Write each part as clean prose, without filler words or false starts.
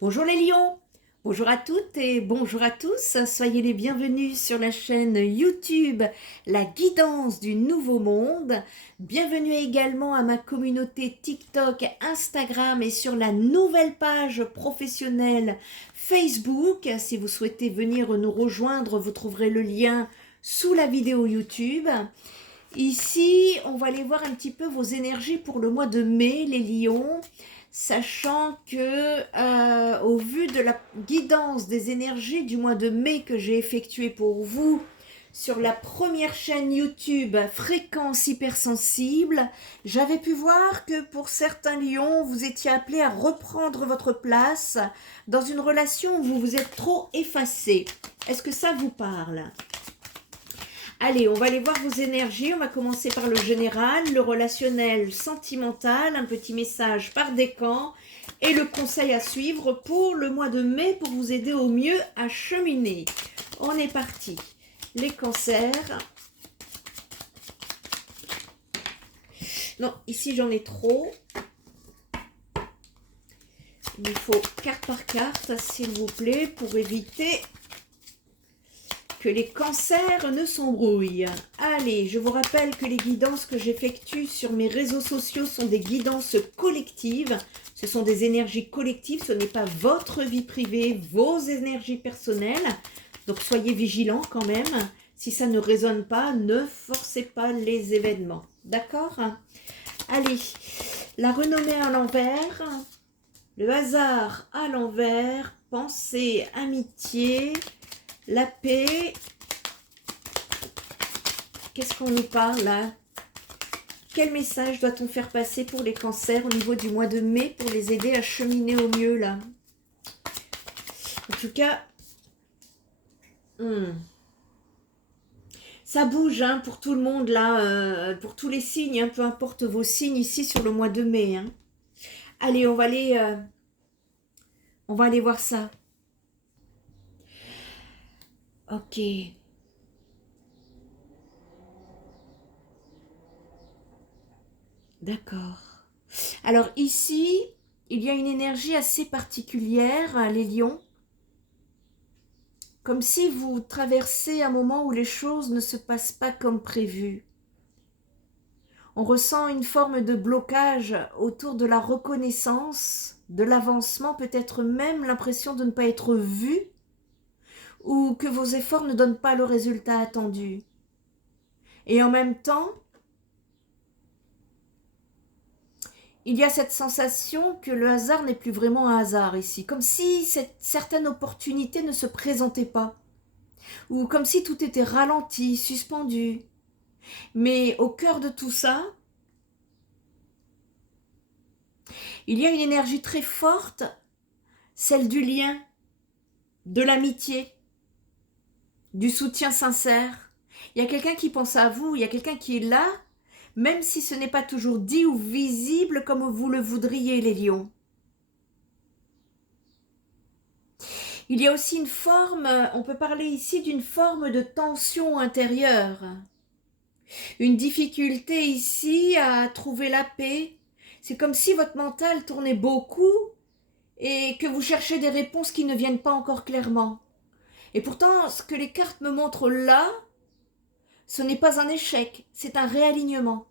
Bonjour les lions, bonjour à toutes et bonjour à tous, soyez les bienvenus sur la chaîne YouTube La Guidance du Nouveau Monde. Bienvenue également à ma communauté TikTok, Instagram et sur la nouvelle page professionnelle Facebook. Si vous souhaitez venir nous rejoindre, vous trouverez le lien sous la vidéo YouTube. Ici, on va aller voir un petit peu vos énergies pour le mois de mai, les lions. Sachant que, au vu de la guidance des énergies du mois de mai que j'ai effectué pour vous sur la première chaîne YouTube Fréquence Hypersensible, j'avais pu voir que pour certains lions, vous étiez appelés à reprendre votre place dans une relation où vous vous êtes trop effacé. Est-ce que ça vous parle ? Allez, on va aller voir vos énergies. On va commencer par le général, le relationnel, sentimental, un petit message par décan et le conseil à suivre pour le mois de mai pour vous aider au mieux à cheminer. On est parti. Les cancers. Non, ici j'en ai trop. Il me faut carte par carte, s'il vous plaît, pour éviter que les cancers ne s'embrouillent. Allez, je vous rappelle que les guidances que j'effectue sur mes réseaux sociaux sont des guidances collectives. Ce sont des énergies collectives, ce n'est pas votre vie privée, vos énergies personnelles. Donc soyez vigilants quand même. Si ça ne résonne pas, ne forcez pas les événements. D'accord ? Allez, la renommée à l'envers, le hasard à l'envers, pensée, amitié, la paix. Qu'est-ce qu'on nous parle là? Quel message doit-on faire passer pour les cancers au niveau du mois de mai pour les aider à cheminer au mieux là? En tout cas, ça bouge hein, pour tout le monde là, pour tous les signes, hein, peu importe vos signes ici sur le mois de mai. Hein. Allez, on va aller voir ça. Ok. D'accord. Alors ici, il y a une énergie assez particulière, les lions. Comme si vous traversez un moment où les choses ne se passent pas comme prévu. On ressent une forme de blocage autour de la reconnaissance, de l'avancement, peut-être même l'impression de ne pas être vu ou que vos efforts ne donnent pas le résultat attendu. Et en même temps, il y a cette sensation que le hasard n'est plus vraiment un hasard ici, comme si cette certaine opportunité ne se présentait pas, ou comme si tout était ralenti, suspendu. Mais au cœur de tout ça, il y a une énergie très forte, celle du lien, de l'amitié, du soutien sincère. Il y a quelqu'un qui pense à vous, il y a quelqu'un qui est là, même si ce n'est pas toujours dit ou visible comme vous le voudriez, les lions. Il y a aussi une forme, on peut parler ici d'une forme de tension intérieure. Une difficulté ici à trouver la paix. C'est comme si votre mental tournait beaucoup et que vous cherchez des réponses qui ne viennent pas encore clairement. Et pourtant, ce que les cartes me montrent là, ce n'est pas un échec, c'est un réalignement.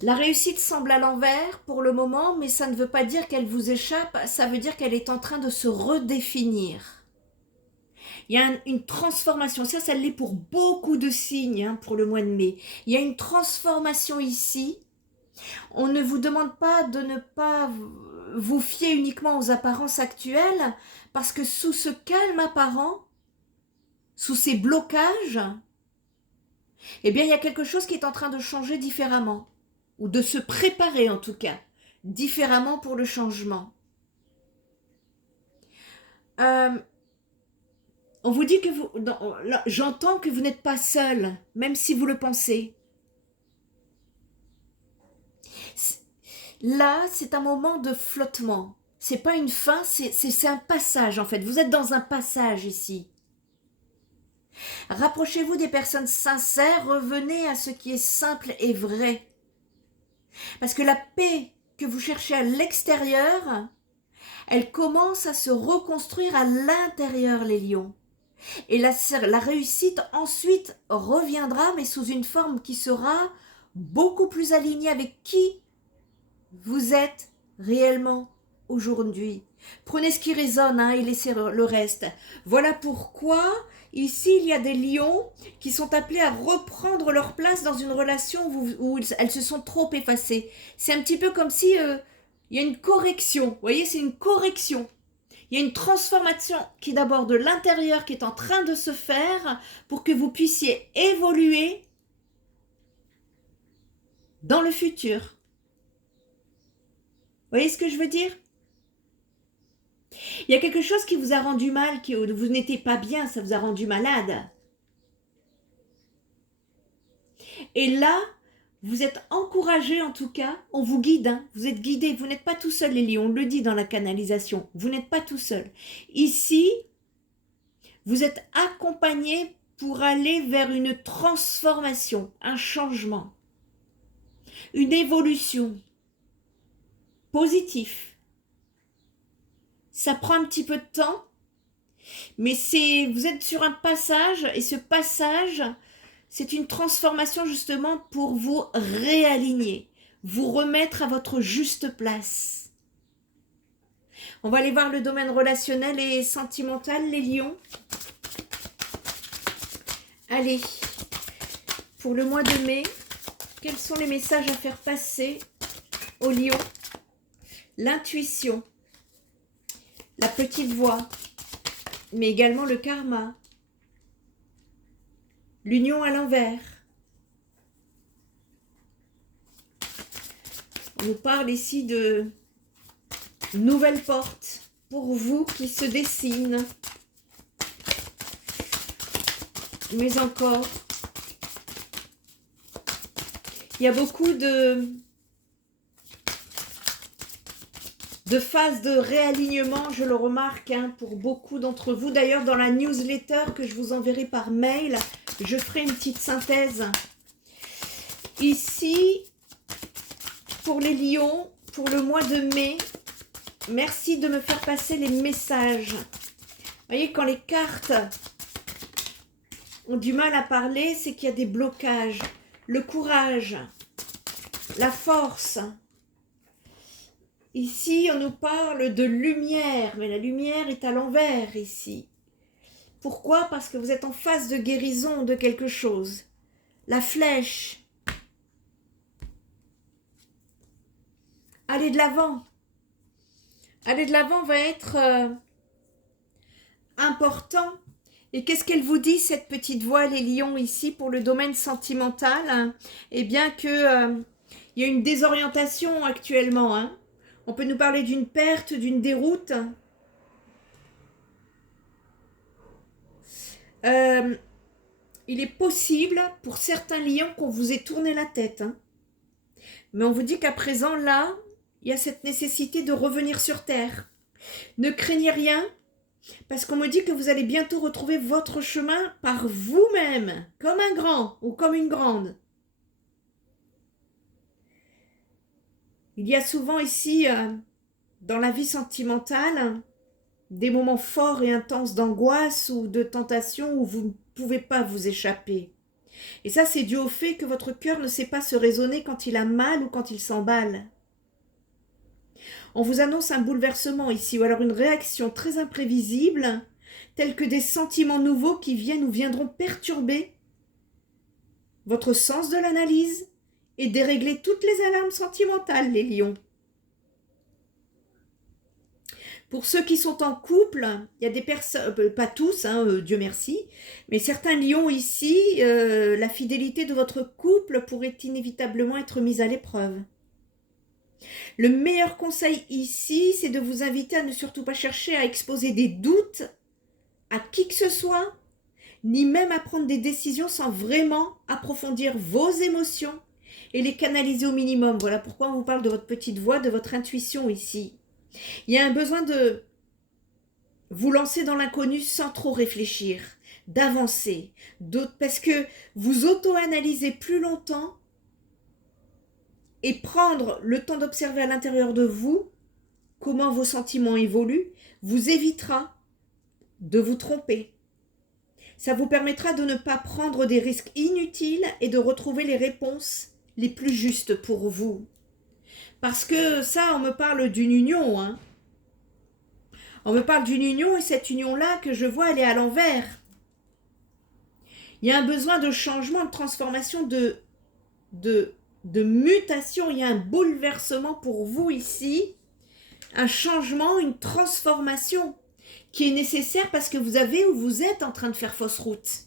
La réussite semble à l'envers pour le moment, mais ça ne veut pas dire qu'elle vous échappe, ça veut dire qu'elle est en train de se redéfinir. Il y a une transformation, ça l'est pour beaucoup de signes hein, pour le mois de mai. Il y a une transformation ici. On ne vous demande pas de ne pas vous fier uniquement aux apparences actuelles, parce que sous ce calme apparent, sous ces blocages, eh bien il y a quelque chose qui est en train de changer différemment, ou de se préparer en tout cas, différemment pour le changement. On vous dit que vous, j'entends que vous n'êtes pas seul, même si vous le pensez. Là, c'est un moment de flottement. C'est pas une fin, c'est un passage en fait. Vous êtes dans un passage ici. Rapprochez-vous des personnes sincères, revenez à ce qui est simple et vrai. Parce que la paix que vous cherchez à l'extérieur, elle commence à se reconstruire à l'intérieur, les lions. Et la réussite ensuite reviendra, mais sous une forme qui sera beaucoup plus alignée avec qui vous êtes réellement aujourd'hui. Prenez ce qui résonne et laissez le reste. Voilà pourquoi ici il y a des lions qui sont appelés à reprendre leur place dans une relation où elles se sont trop effacées. C'est un petit peu comme si il y a une correction. Vous voyez, c'est une correction. Il y a une transformation qui est d'abord de l'intérieur qui est en train de se faire pour que vous puissiez évoluer dans le futur. Vous voyez ce que je veux dire? Il y a quelque chose qui vous a rendu mal, vous n'étiez pas bien, ça vous a rendu malade. Et là, vous êtes encouragé en tout cas, on vous guide, vous êtes guidé, vous n'êtes pas tout seul les lions, on le dit dans la canalisation, vous n'êtes pas tout seul. Ici, vous êtes accompagné pour aller vers une transformation, un changement, une évolution positive. Ça prend un petit peu de temps, mais vous êtes sur un passage, et ce passage, c'est une transformation justement pour vous réaligner, vous remettre à votre juste place. On va aller voir le domaine relationnel et sentimental, les lions. Allez, pour le mois de mai, quels sont les messages à faire passer aux lions? L'intuition, la petite voix, mais également le karma, l'union à l'envers. On nous parle ici de nouvelles portes pour vous qui se dessinent. Mais encore, il y a beaucoup de phases de réalignement, je le remarque, pour beaucoup d'entre vous. D'ailleurs, dans la newsletter que je vous enverrai par mail, je ferai une petite synthèse. Ici, pour les lions, pour le mois de mai, merci de me faire passer les messages. Vous voyez, quand les cartes ont du mal à parler, c'est qu'il y a des blocages. Le courage, la force. Ici, on nous parle de lumière, mais la lumière est à l'envers ici. Pourquoi? Parce que vous êtes en phase de guérison de quelque chose. La flèche. Aller de l'avant. Aller de l'avant va être important. Et qu'est-ce qu'elle vous dit, cette petite voix, les lions, ici, pour le domaine sentimental? Eh bien que il y a une désorientation actuellement. On peut nous parler d'une perte, d'une déroute. Il est possible, pour certains lions, qu'on vous ait tourné la tête. Mais on vous dit qu'à présent, là, il y a cette nécessité de revenir sur terre. Ne craignez rien. Parce qu'on me dit que vous allez bientôt retrouver votre chemin par vous-même, comme un grand ou comme une grande. Il y a souvent ici, dans la vie sentimentale, des moments forts et intenses d'angoisse ou de tentation où vous ne pouvez pas vous échapper. Et ça, c'est dû au fait que votre cœur ne sait pas se raisonner quand il a mal ou quand il s'emballe. On vous annonce un bouleversement ici, ou alors une réaction très imprévisible, telle que des sentiments nouveaux qui viennent ou viendront perturber votre sens de l'analyse et dérégler toutes les alarmes sentimentales, les lions. Pour ceux qui sont en couple, il y a des personnes, pas tous, Dieu merci, mais certains lions ici, la fidélité de votre couple pourrait inévitablement être mise à l'épreuve. Le meilleur conseil ici, c'est de vous inviter à ne surtout pas chercher à exposer des doutes à qui que ce soit, ni même à prendre des décisions sans vraiment approfondir vos émotions et les canaliser au minimum. Voilà pourquoi on vous parle de votre petite voix, de votre intuition ici. Il y a un besoin de vous lancer dans l'inconnu sans trop réfléchir, d'avancer, parce que vous auto-analysez plus longtemps et prendre le temps d'observer à l'intérieur de vous comment vos sentiments évoluent vous évitera de vous tromper. Ça vous permettra de ne pas prendre des risques inutiles et de retrouver les réponses les plus justes pour vous. Parce que ça, on me parle d'une union, hein. On me parle d'une union et cette union-là que je vois, elle est à l'envers. Il y a un besoin de changement, de transformation, de mutation. Il y a un bouleversement pour vous ici, un changement, une transformation qui est nécessaire parce que vous avez ou vous êtes en train de faire fausse route.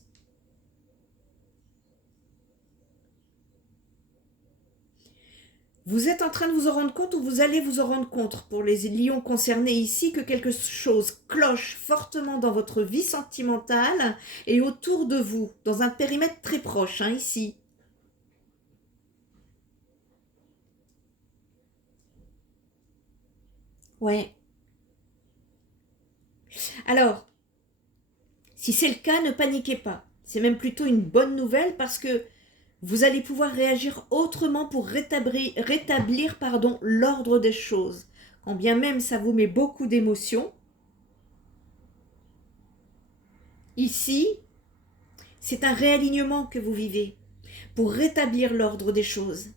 Vous êtes en train de vous en rendre compte ou vous allez vous en rendre compte pour les lions concernés ici que quelque chose cloche fortement dans votre vie sentimentale et autour de vous, dans un périmètre très proche, hein, ici. Ouais. Alors, si c'est le cas, ne paniquez pas. C'est même plutôt une bonne nouvelle parce que vous allez pouvoir réagir autrement pour rétablir l'ordre des choses. Quand bien même ça vous met beaucoup d'émotions, ici, c'est un réalignement que vous vivez pour rétablir l'ordre des choses.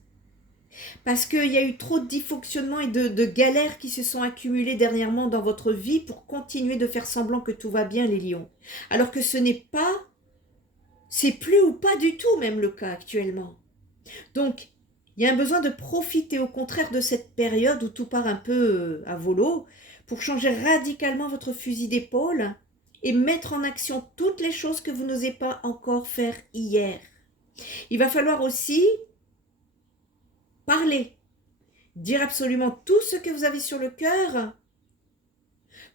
Parce qu'il y a eu trop de dysfonctionnements et de galères qui se sont accumulées dernièrement dans votre vie pour continuer de faire semblant que tout va bien, les lions. Alors que ce n'est pas, c'est plus ou pas du tout même le cas actuellement. Donc, il y a un besoin de profiter au contraire de cette période où tout part un peu à volo pour changer radicalement votre fusil d'épaule et mettre en action toutes les choses que vous n'osez pas encore faire hier. Il va falloir aussi parler, dire absolument tout ce que vous avez sur le cœur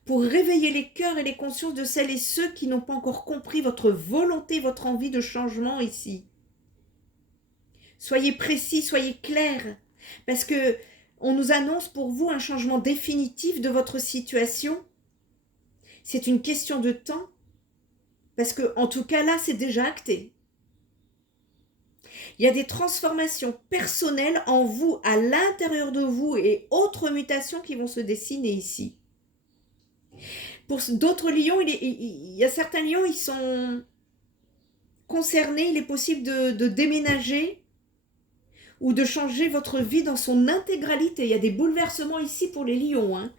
pour réveiller les cœurs et les consciences de celles et ceux qui n'ont pas encore compris votre volonté, votre envie de changement ici. Soyez précis, soyez clairs, parce que on nous annonce pour vous un changement définitif de votre situation. C'est une question de temps, parce que en tout cas là, c'est déjà acté. Il y a des transformations personnelles en vous, à l'intérieur de vous, et autres mutations qui vont se dessiner ici. Pour d'autres lions, il y a certains lions, ils sont concernés, il est possible de déménager ou de changer votre vie dans son intégralité. Il y a des bouleversements ici pour les lions, hein.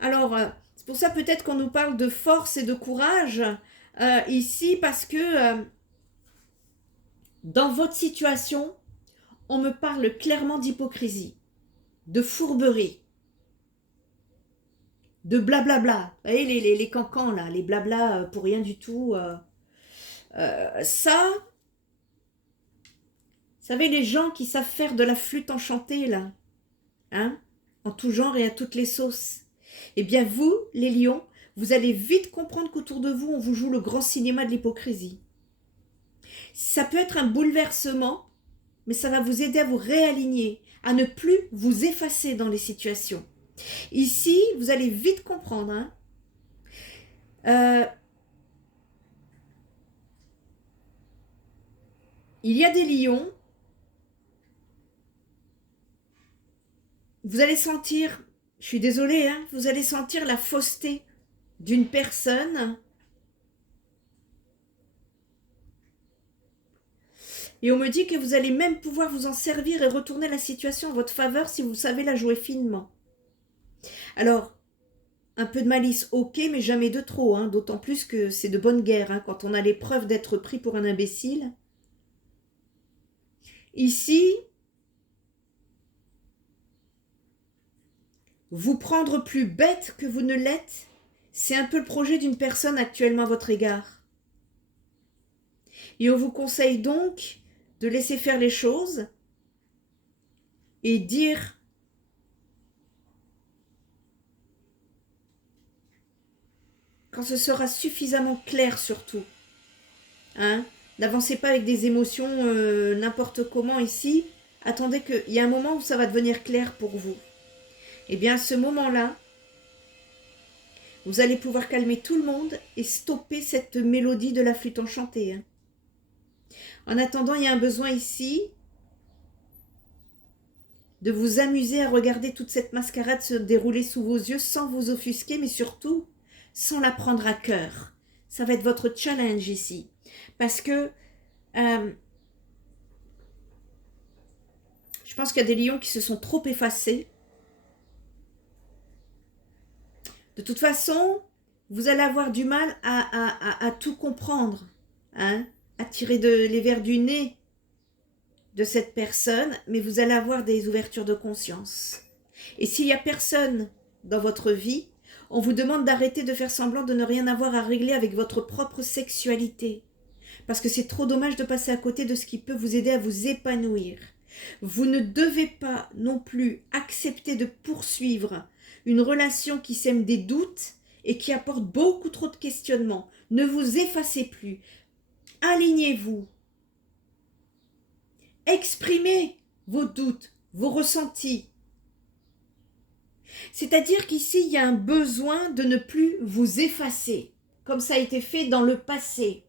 Alors, c'est pour ça peut-être qu'on nous parle de force et de courage ici, parce que dans votre situation, on me parle clairement d'hypocrisie, de fourberie, de blablabla. Vous voyez, les cancans, là, les blabla pour rien du tout. Ça, vous savez, les gens qui savent faire de la flûte enchantée, là, hein, en tout genre et à toutes les sauces. Eh bien, vous, les lions, vous allez vite comprendre qu'autour de vous, on vous joue le grand cinéma de l'hypocrisie. Ça peut être un bouleversement, mais ça va vous aider à vous réaligner, à ne plus vous effacer dans les situations. Ici, vous allez vite comprendre, hein. Il y a des lions, vous allez sentir, je suis désolée, hein, vous allez sentir la fausseté d'une personne. Et on me dit que vous allez même pouvoir vous en servir et retourner la situation en votre faveur si vous savez la jouer finement. Alors, un peu de malice, ok, mais jamais de trop, hein, d'autant plus que c'est de bonne guerre, hein, quand on a les preuves d'être pris pour un imbécile. Ici, vous prendre plus bête que vous ne l'êtes, c'est un peu le projet d'une personne actuellement à votre égard. Et on vous conseille donc de laisser faire les choses et dire quand ce sera suffisamment clair surtout. Hein, n'avancez pas avec des émotions n'importe comment ici. Attendez qu'il y a un moment où ça va devenir clair pour vous. Et bien à ce moment-là, vous allez pouvoir calmer tout le monde et stopper cette mélodie de la flûte enchantée. Hein. En attendant, il y a un besoin ici de vous amuser à regarder toute cette mascarade se dérouler sous vos yeux sans vous offusquer, mais surtout sans la prendre à cœur. Ça va être votre challenge ici. Parce que je pense qu'il y a des lions qui se sont trop effacés. De toute façon, vous allez avoir du mal à tout comprendre, hein, à tirer les vers du nez de cette personne, mais vous allez avoir des ouvertures de conscience. Et s'il n'y a personne dans votre vie, on vous demande d'arrêter de faire semblant de ne rien avoir à régler avec votre propre sexualité. Parce que c'est trop dommage de passer à côté de ce qui peut vous aider à vous épanouir. Vous ne devez pas non plus accepter de poursuivre une relation qui sème des doutes et qui apporte beaucoup trop de questionnements. Ne vous effacez plus. Alignez-vous. Exprimez vos doutes, vos ressentis. C'est-à-dire qu'ici, il y a un besoin de ne plus vous effacer, comme ça a été fait dans le passé.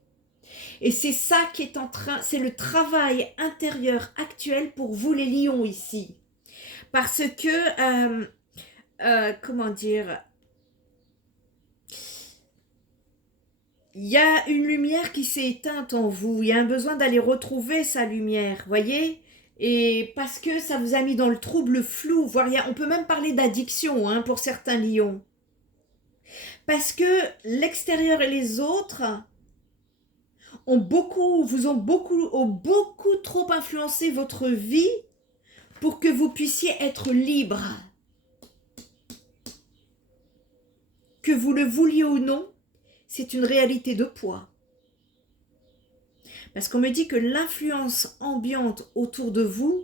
Et c'est ça qui est en train, c'est le travail intérieur actuel pour vous les lions ici. Parce que, comment dire, il y a une lumière qui s'est éteinte en vous, il y a un besoin d'aller retrouver sa lumière, voyez? Et parce que ça vous a mis dans le trouble flou, voire on peut même parler d'addiction hein, pour certains lions. Parce que l'extérieur et les autres ont beaucoup trop influencé votre vie pour que vous puissiez être libre. Que vous le vouliez ou non, c'est une réalité de poids. Parce qu'on me dit que l'influence ambiante autour de vous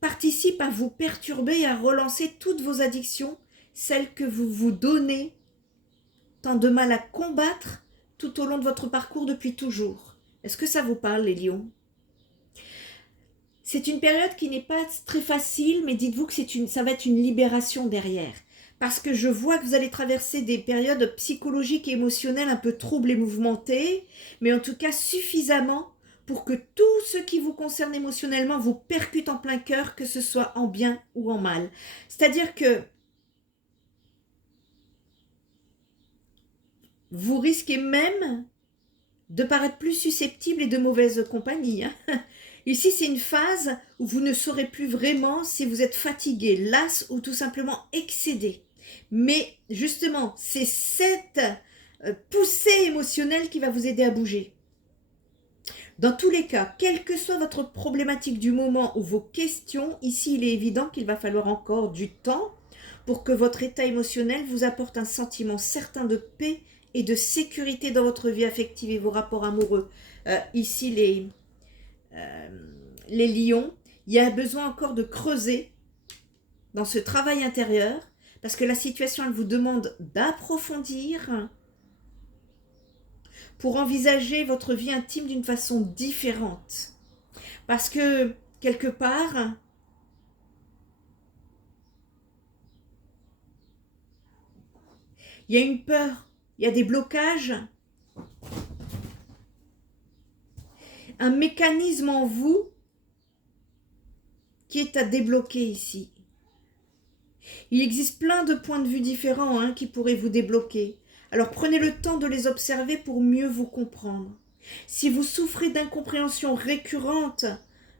participe à vous perturber et à relancer toutes vos addictions, celles que vous vous donnez tant de mal à combattre tout au long de votre parcours depuis toujours. Est-ce que ça vous parle, les lions? C'est une période qui n'est pas très facile, mais dites-vous que ça va être une libération derrière. Parce que je vois que vous allez traverser des périodes psychologiques et émotionnelles un peu troubles et mouvementées, mais en tout cas suffisamment pour que tout ce qui vous concerne émotionnellement vous percute en plein cœur, que ce soit en bien ou en mal. C'est-à-dire que vous risquez même de paraître plus susceptible et de mauvaise compagnie. Hein. Ici, c'est une phase où vous ne saurez plus vraiment si vous êtes fatigué, las ou tout simplement excédé. Mais justement, c'est cette poussée émotionnelle qui va vous aider à bouger. Dans tous les cas, quelle que soit votre problématique du moment ou vos questions, ici il est évident qu'il va falloir encore du temps pour que votre état émotionnel vous apporte un sentiment certain de paix et de sécurité dans votre vie affective et vos rapports amoureux. Ici les lions, il y a besoin encore de creuser dans ce travail intérieur parce que la situation elle vous demande d'approfondir pour envisager votre vie intime d'une façon différente. Parce que, quelque part, il y a une peur, il y a des blocages, un mécanisme en vous qui est à débloquer ici. Il existe plein de points de vue différents hein, qui pourraient vous débloquer. Alors prenez le temps de les observer pour mieux vous comprendre. Si vous souffrez d'incompréhension récurrente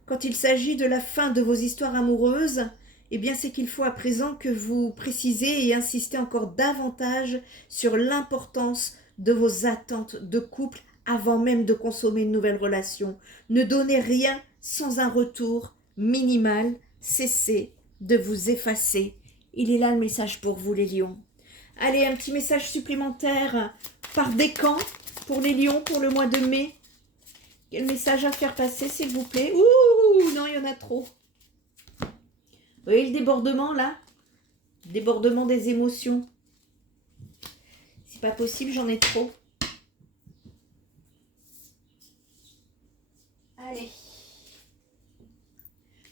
quand il s'agit de la fin de vos histoires amoureuses, eh bien c'est qu'il faut à présent que vous précisez et insistez encore davantage sur l'importance de vos attentes de couple avant même de consommer une nouvelle relation. Ne donnez rien sans un retour minimal, cessez de vous effacer. Il est là le message pour vous les lions. Allez, un petit message supplémentaire par décan pour les lions pour le mois de mai. Quel message à faire passer, s'il vous plaît? Ouh, non, il y en a trop. Vous voyez le débordement, là? Débordement des émotions. C'est pas possible, j'en ai trop. Allez.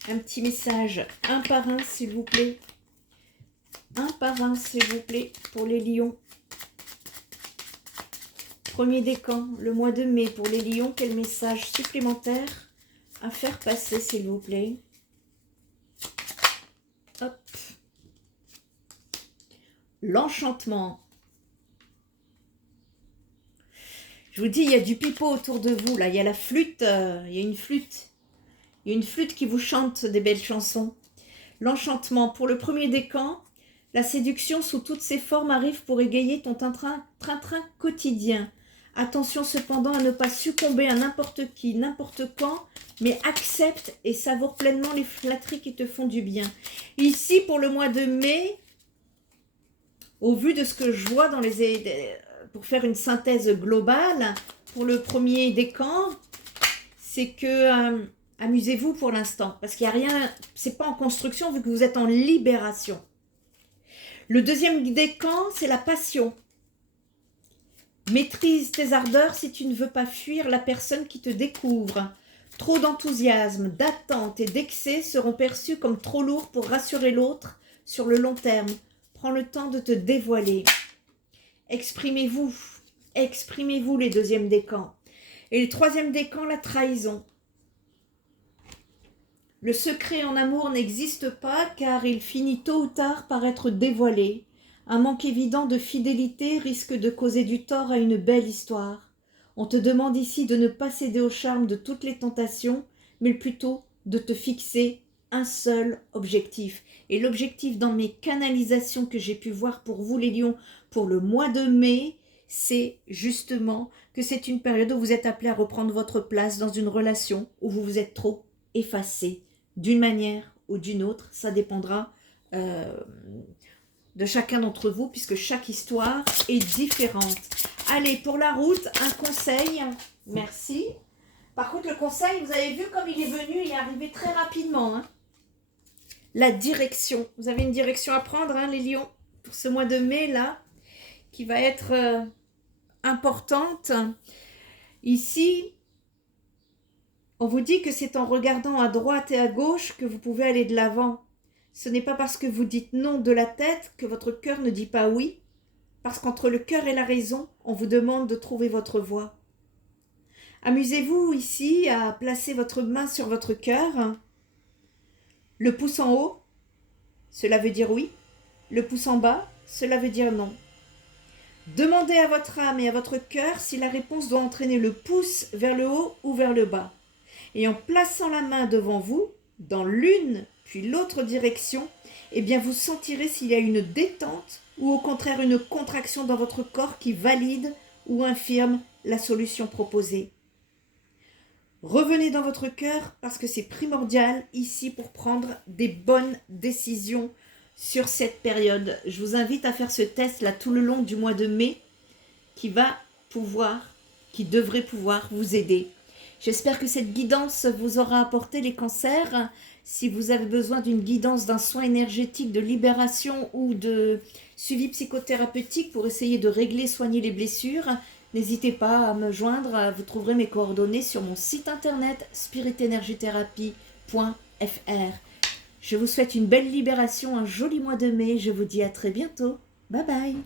Un petit message, un par un, s'il vous plaît. Un par un, s'il vous plaît, pour les lions. Premier décan, le mois de mai pour les lions. Quel message supplémentaire à faire passer, s'il vous plaît? Hop. L'enchantement. Je vous dis, il y a du pipeau autour de vous, là. Il y a la flûte, il y a une flûte. Il y a une flûte qui vous chante des belles chansons. L'enchantement. Pour le premier décan, la séduction sous toutes ses formes arrive pour égayer ton train-train quotidien. Attention cependant à ne pas succomber à n'importe qui, n'importe quand, mais accepte et savoure pleinement les flatteries qui te font du bien. Ici, pour le mois de mai, au vu de ce que je vois dans pour faire une synthèse globale, pour le premier décan, c'est que amusez-vous pour l'instant, parce qu'il n'y a rien, c'est pas en construction vu que vous êtes en libération. Le deuxième décan, c'est la passion. Maîtrise tes ardeurs si tu ne veux pas fuir la personne qui te découvre. Trop d'enthousiasme, d'attente et d'excès seront perçus comme trop lourds pour rassurer l'autre sur le long terme. Prends le temps de te dévoiler. Exprimez-vous. Exprimez-vous les deuxièmes décans. Et le troisième décan, la trahison. Le secret en amour n'existe pas car il finit tôt ou tard par être dévoilé. Un manque évident de fidélité risque de causer du tort à une belle histoire. On te demande ici de ne pas céder au charme de toutes les tentations, mais plutôt de te fixer un seul objectif. Et l'objectif dans mes canalisations que j'ai pu voir pour vous les lions pour le mois de mai, c'est justement que c'est une période où vous êtes appelés à reprendre votre place dans une relation où vous vous êtes trop effacé. D'une manière ou d'une autre, ça dépendra de chacun d'entre vous, puisque chaque histoire est différente. Allez, pour la route, un conseil. Merci. Par contre, le conseil, vous avez vu comme il est venu, il est arrivé très rapidement. Hein. La direction. Vous avez une direction à prendre, hein, les lions, pour ce mois de mai, là, qui va être importante. Ici, on vous dit que c'est en regardant à droite et à gauche que vous pouvez aller de l'avant. Ce n'est pas parce que vous dites non de la tête que votre cœur ne dit pas oui. Parce qu'entre le cœur et la raison, on vous demande de trouver votre voie. Amusez-vous ici à placer votre main sur votre cœur. Le pouce en haut, cela veut dire oui. Le pouce en bas, cela veut dire non. Demandez à votre âme et à votre cœur si la réponse doit entraîner le pouce vers le haut ou vers le bas. Et en plaçant la main devant vous, dans l'une puis l'autre direction, eh bien vous sentirez s'il y a une détente ou au contraire une contraction dans votre corps qui valide ou infirme la solution proposée. Revenez dans votre cœur parce que c'est primordial ici pour prendre des bonnes décisions sur cette période. Je vous invite à faire ce test là tout le long du mois de mai qui devrait pouvoir vous aider. J'espère que cette guidance vous aura apporté les cancers. Si vous avez besoin d'une guidance, d'un soin énergétique, de libération ou de suivi psychothérapeutique pour essayer de régler, soigner les blessures, n'hésitez pas à me joindre. Vous trouverez mes coordonnées sur mon site internet spiritenergithérapie.fr. Je vous souhaite une belle libération, un joli mois de mai. Je vous dis à très bientôt. Bye bye.